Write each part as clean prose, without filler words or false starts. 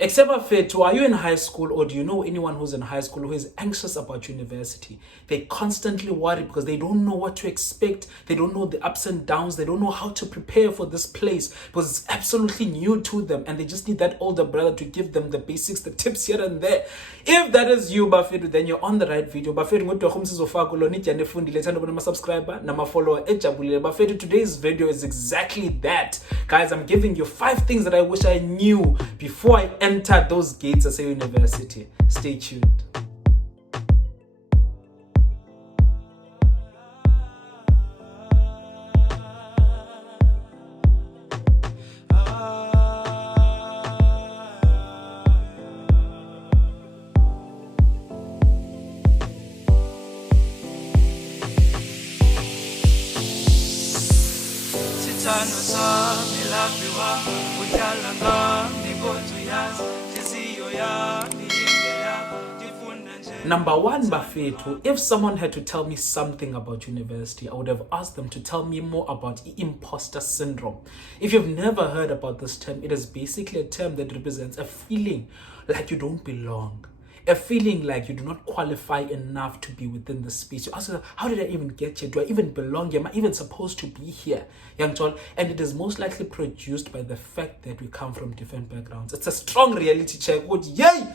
Except Bafethu, are you in high school, or do you know anyone who's in high school who is anxious about university? They constantly worry because they don't know what to expect. They don't know the ups and downs. They don't know how to prepare for this place because it's absolutely new to them, and they just need that older brother to give them the basics, the tips here and there. If that is you, Bafethu, then you're on the right video. Bafethu, subscriber, nama follower, Bafethu, today's video is exactly that. Guys, I'm giving you 5 things that I wish I knew before I enter those gates as a university. Stay tuned. Number 1, Bafethu, if someone had to tell me something about university, I would have asked them to tell me more about imposter syndrome. If you've never heard about this term, it is basically a term that represents a feeling like you don't belong. A feeling like you do not qualify enough to be within the space. You ask yourself, how did I even get here? Do I even belong here? Am I even supposed to be here? Young child, and it is most likely produced by the fact that we come from different backgrounds. It's a strong reality check. Yay!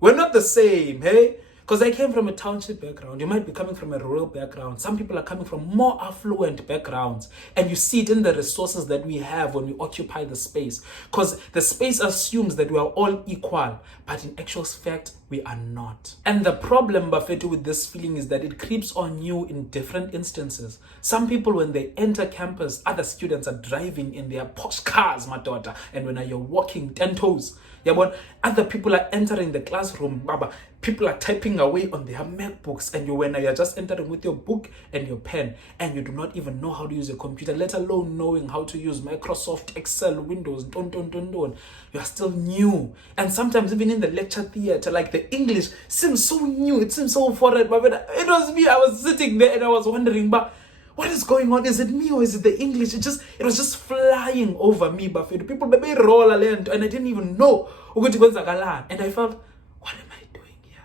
We're not the same, hey? Because I came from a township background. You might be coming from a rural background. Some people are coming from more affluent backgrounds. And you see it in the resources that we have when we occupy the space. Because the space assumes that we are all equal. But in actual fact, we are not. And the problem, Bafethu, with this feeling is that it creeps on you in different instances. Some people, when they enter campus, other students are driving in their posh cars, my daughter. And when you're walking 10 toes, yeah, but other people are entering the classroom, Baba. People are typing away on their MacBooks, and you're just entering with your book and your pen, and you do not even know how to use a computer, let alone knowing how to use Microsoft, Excel, Windows, You are still new. And sometimes even in the lecture theater, like the English seems so new, it seems so foreign. But it was me, I was sitting there and I was wondering, but what is going on? Is it me or is it the English? It was just flying over me, Buffett. People maybe roll a land, and I didn't even know. And I felt, what am I doing here?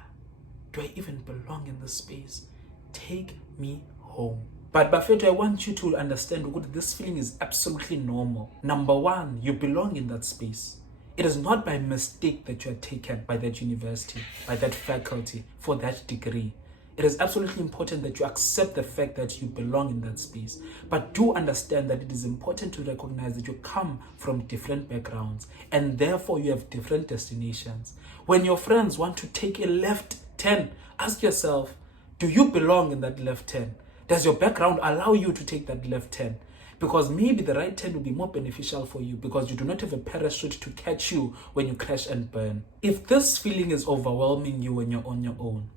Do I even belong in this space? Take me home. But Buffett, I want you to understand that this feeling is absolutely normal. Number 1, you belong in that space. It is not by mistake that you are taken by that university, by that faculty, for that degree. It is absolutely important that you accept the fact that you belong in that space. But do understand that it is important to recognize that you come from different backgrounds and therefore you have different destinations. When your friends want to take a left turn, ask yourself, do you belong in that left turn? Does your background allow you to take that left turn? Because maybe the right turn will be more beneficial for you because you do not have a parachute to catch you when you crash and burn. If this feeling is overwhelming you when you're on your own,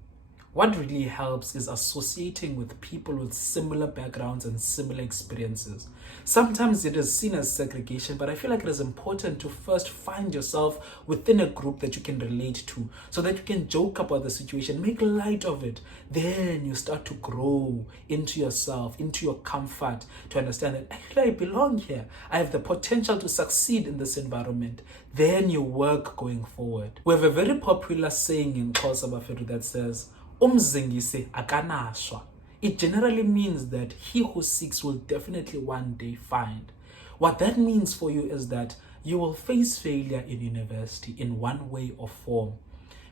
what really helps is associating with people with similar backgrounds and similar experiences. Sometimes it is seen as segregation, but I feel like it is important to first find yourself within a group that you can relate to so that you can joke about the situation, make light of it. Then you start to grow into yourself, into your comfort, to understand that actually I belong here. I have the potential to succeed in this environment. Then you work going forward. We have a very popular saying in Xhosa Bafethu that says, umzingisi akanashwa. It generally means that he who seeks will definitely one day find. What that means for you is that you will face failure in university in one way or form.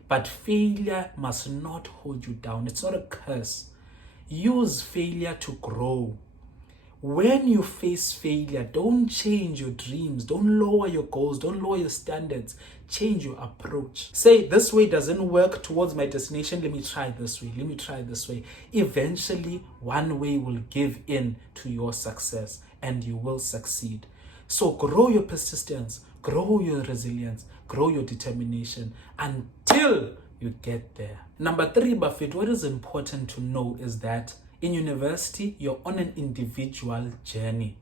But failure must not hold you down. It's not a curse. Use failure to grow. When you face failure, don't change your dreams, don't lower your goals, don't lower your standards, change your approach. Say, this way doesn't work towards my destination, let me try this way. Eventually, one way will give in to your success and you will succeed. So grow your persistence, grow your resilience, grow your determination until you get there. Number 3, Buffett, what is important to know is that in university, you're on an individual journey.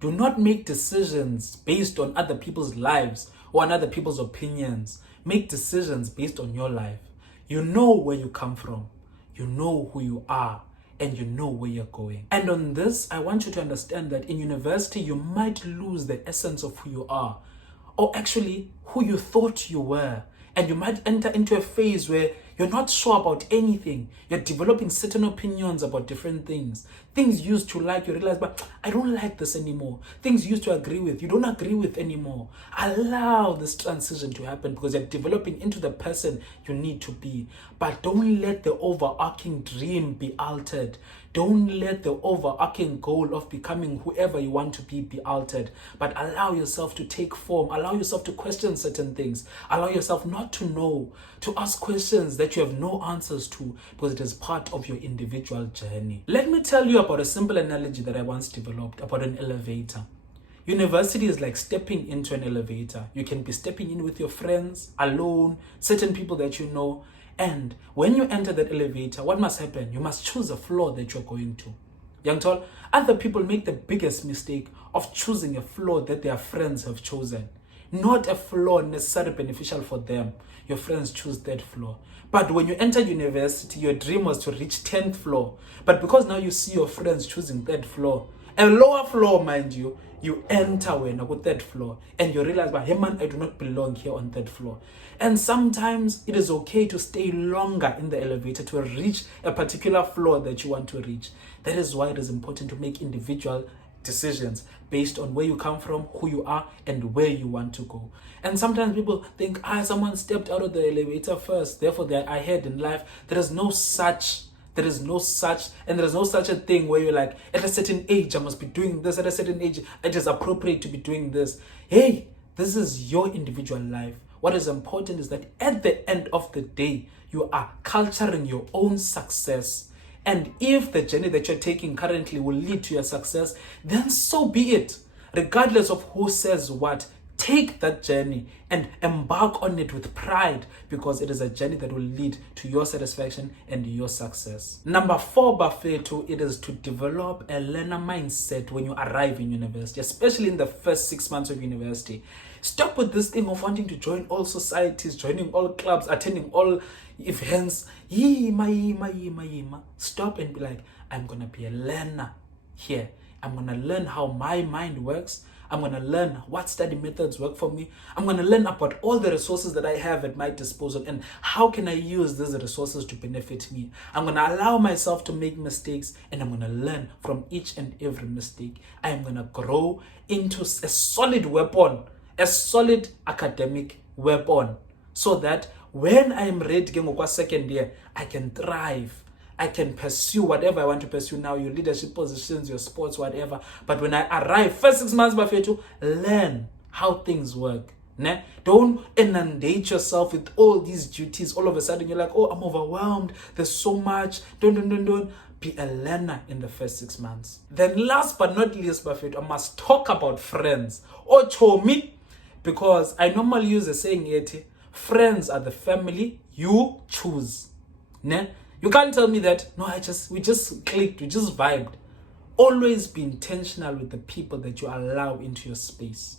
Do not make decisions based on other people's lives or on other people's opinions. Make decisions based on your life. You know where you come from. You know who you are. And you know where you're going. And on this, I want you to understand that in university, you might lose the essence of who you are. or actually who you thought you were. And you might enter into a phase where you're not sure about anything. You're developing certain opinions about different things. Things you used to like, you realize, but I don't like this anymore. Things you used to agree with, you don't agree with anymore. Allow this transition to happen because you're developing into the person you need to be. But don't let the overarching dream be altered. Don't let the overarching goal of becoming whoever you want to be altered. But allow yourself to take form. Allow yourself to question certain things. Allow yourself not to know, to ask questions that you have no answers to because it is part of your individual journey. Let me tell you about a simple analogy that I once developed about an elevator. University is like stepping into an elevator. You can be stepping in with your friends, alone, certain people that you know. And when you enter that elevator, what must happen? You must choose a floor that you're going to. Young tall, other people make the biggest mistake of choosing a floor that their friends have chosen. Not a floor necessarily beneficial for them. Your friends choose that floor. But when you entered university, your dream was to reach 10th floor. But because now you see your friends choosing that floor, a lower floor, mind you, you enter when with that floor and you realize, but hey man, I do not belong here on that floor. And sometimes it is okay to stay longer in the elevator to reach a particular floor that you want to reach. That is why it is important to make individual decisions based on where you come from, who you are, and where you want to go. And sometimes people think, someone stepped out of the elevator first, therefore they are ahead in life. There is no such a thing where you're like, at a certain age, I must be doing this. At a certain age, it is appropriate to be doing this. Hey, this is your individual life. What is important is that at the end of the day, you are culturing your own success. And if the journey that you're taking currently will lead to your success, then so be it. Regardless of who says what, take that journey and embark on it with pride because it is a journey that will lead to your satisfaction and your success. Number 4, Bafethu, it is to develop a learner mindset when you arrive in university, especially in the first 6 months of university. Stop with this thing of wanting to join all societies, joining all clubs, attending all events. Stop and be like, I'm going to be a learner here. I'm going to learn how my mind works. I'm going to learn what study methods work for me. I'm going to learn about all the resources that I have at my disposal and how can I use these resources to benefit me. I'm going to allow myself to make mistakes and I'm going to learn from each and every mistake. I am going to grow into a solid weapon, a solid academic weapon, so that when I am ready to go second year, I can thrive. I can pursue whatever I want to pursue now, your leadership positions, your sports, whatever. But when I arrive, first 6 months, Bafethu, learn how things work. Ne? Don't inundate yourself with all these duties. All of a sudden, you're like, oh, I'm overwhelmed. There's so much. Don't. Be a learner in the first 6 months. Then last but not least, Bafethu, I must talk about friends. Or chomi, because I normally use the saying, yeti, friends are the family you choose. Ne? You can't tell me that, no, we just clicked, we just vibed. Always be intentional with the people that you allow into your space.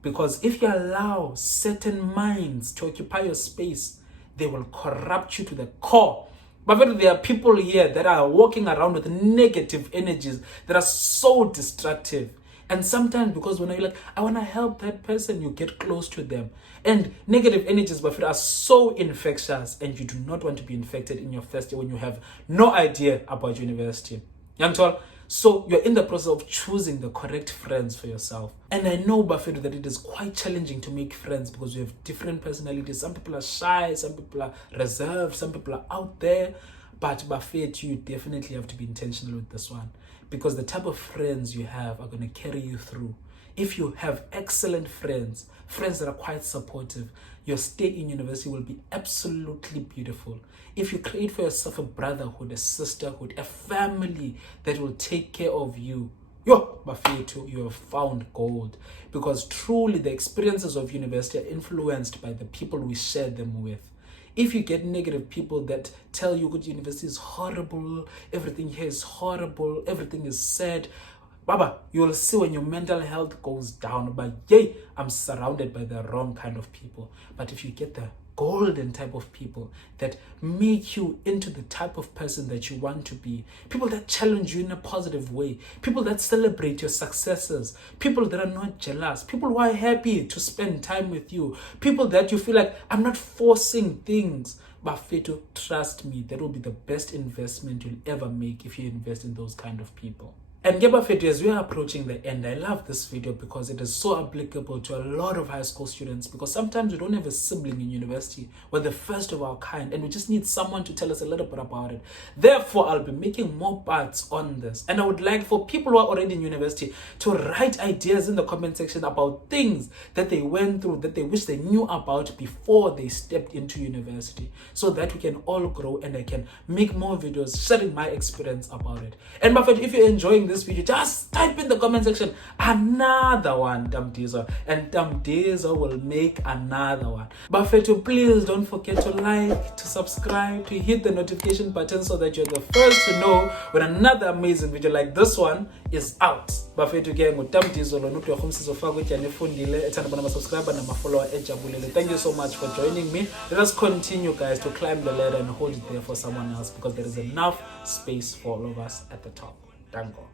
Because if you allow certain minds to occupy your space, they will corrupt you to the core. But there are people here that are walking around with negative energies that are so destructive. And sometimes because when you're like, I want to help that person, you get close to them. And negative energies, but are so infectious and you do not want to be infected in your first year when you have no idea about university. Young tall. So you're in the process of choosing the correct friends for yourself. And I know, Bafethu, that it is quite challenging to make friends because we have different personalities. Some people are shy, some people are reserved, some people are out there. But Bafethu, you definitely have to be intentional with this one. Because the type of friends you have are going to carry you through. If you have excellent friends that are quite supportive, your stay in university will be absolutely beautiful. If you create for yourself a brotherhood, a sisterhood, a family that will take care of you, Bafethu, you have found gold. Because truly the experiences of university are influenced by the people we share them with. If you get negative people that tell you good university is horrible, everything here is horrible, everything is sad, Baba, you will see when your mental health goes down, but yay, I'm surrounded by the wrong kind of people. But if you get the golden type of people that make you into the type of person that you want to be, people that challenge you in a positive way, people that celebrate your successes, people that are not jealous, people who are happy to spend time with you, people that you feel like, I'm not forcing things. Bafethu, trust me, that will be the best investment you'll ever make if you invest in those kind of people. And Bafethu, as we are approaching the end, I love this video because it is so applicable to a lot of high school students, because sometimes we don't have a sibling in university. We're the first of our kind and we just need someone to tell us a little bit about it. Therefore, I'll be making more parts on this. And I would like for people who are already in university to write ideas in the comment section about things that they went through, that they wish they knew about before they stepped into university, so that we can all grow and I can make more videos sharing my experience about it. And Bafethu, if you're enjoying this video, just type in the comment section another one, Damdizo, and Damdizo will make another one. Bafethu, please don't forget to like, to subscribe, to hit the notification button so that you're the first to know when another amazing video like this one is out. Bafethu ke nguDamdizo lo nuto khumsizo faka ukuthi yanifundile ethanda bona subscriber na follower ejabulele. Thank you so much for joining me. Let us continue, guys, to climb the ladder and hold it there for someone else, because there is enough space for all of us at the top. Dango.